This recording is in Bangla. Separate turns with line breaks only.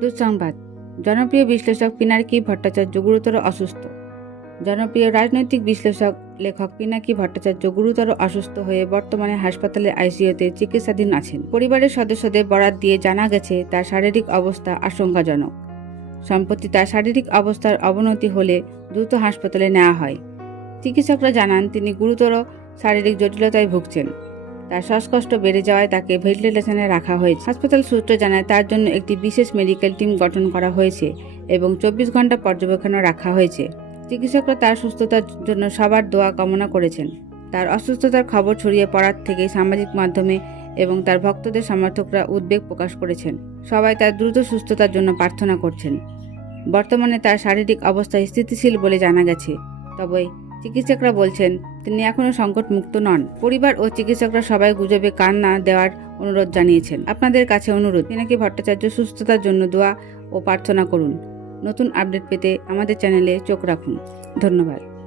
দুঃসংবাদ। জনপ্রিয় বিশ্লেষক পিনাকি ভট্টাচার্য গুরুতর অসুস্থ। জনপ্রিয় রাজনৈতিক বিশ্লেষক লেখক পিনাকি ভট্টাচার্য গুরুতর অসুস্থ হয়ে বর্তমানে হাসপাতালে আইসিইউতে চিকিৎসাধীন আছেন। পরিবারের সদস্যদের বরাত দিয়ে জানা গেছে, তার শারীরিক অবস্থা আশঙ্কাজনক। সম্প্রতি তার শারীরিক অবস্থার অবনতি হলে দ্রুত হাসপাতালে নেওয়া হয়। চিকিৎসকরা জানান, তিনি গুরুতর শারীরিক জটিলতায় ভুগছেন। তার শ্বাসকষ্ট বেড়ে যাওয়ায় তাকে ভেন্টিলেশনে রাখা হয়েছে। হাসপাতাল সূত্র জানায়, তার জন্য একটি বিশেষ মেডিকেল টিম গঠন করা হয়েছে এবং চব্বিশ ঘণ্টা পর্যবেক্ষণে রাখা হয়েছে। চিকিৎসকরা তার সুস্থতার জন্য সবার দোয়া কামনা করেছেন। তার অসুস্থতার খবর ছড়িয়ে পড়ার থেকে সামাজিক মাধ্যমে এবং তার ভক্তদের সমর্থকরা উদ্বেগ প্রকাশ করেছেন। সবাই তার দ্রুত সুস্থতার জন্য প্রার্থনা করছেন। বর্তমানে তার শারীরিক অবস্থা স্থিতিশীল বলে জানা গেছে। তবে চিকিৎসকরা বলছেন, তিনি এখনও সংকট মুক্ত নন। পরিবার ও চিকিৎসকরা সবাই গুজবে কান না দেওয়ার অনুরোধ জানিয়েছেন। আপনাদের কাছে অনুরোধ পিনাকি ভট্টাচার্য সুস্থতার জন্য দোয়া ও প্রার্থনা করুন। নতুন আপডেট পেতে আমাদের চ্যানেলে চোখ রাখুন। ধন্যবাদ।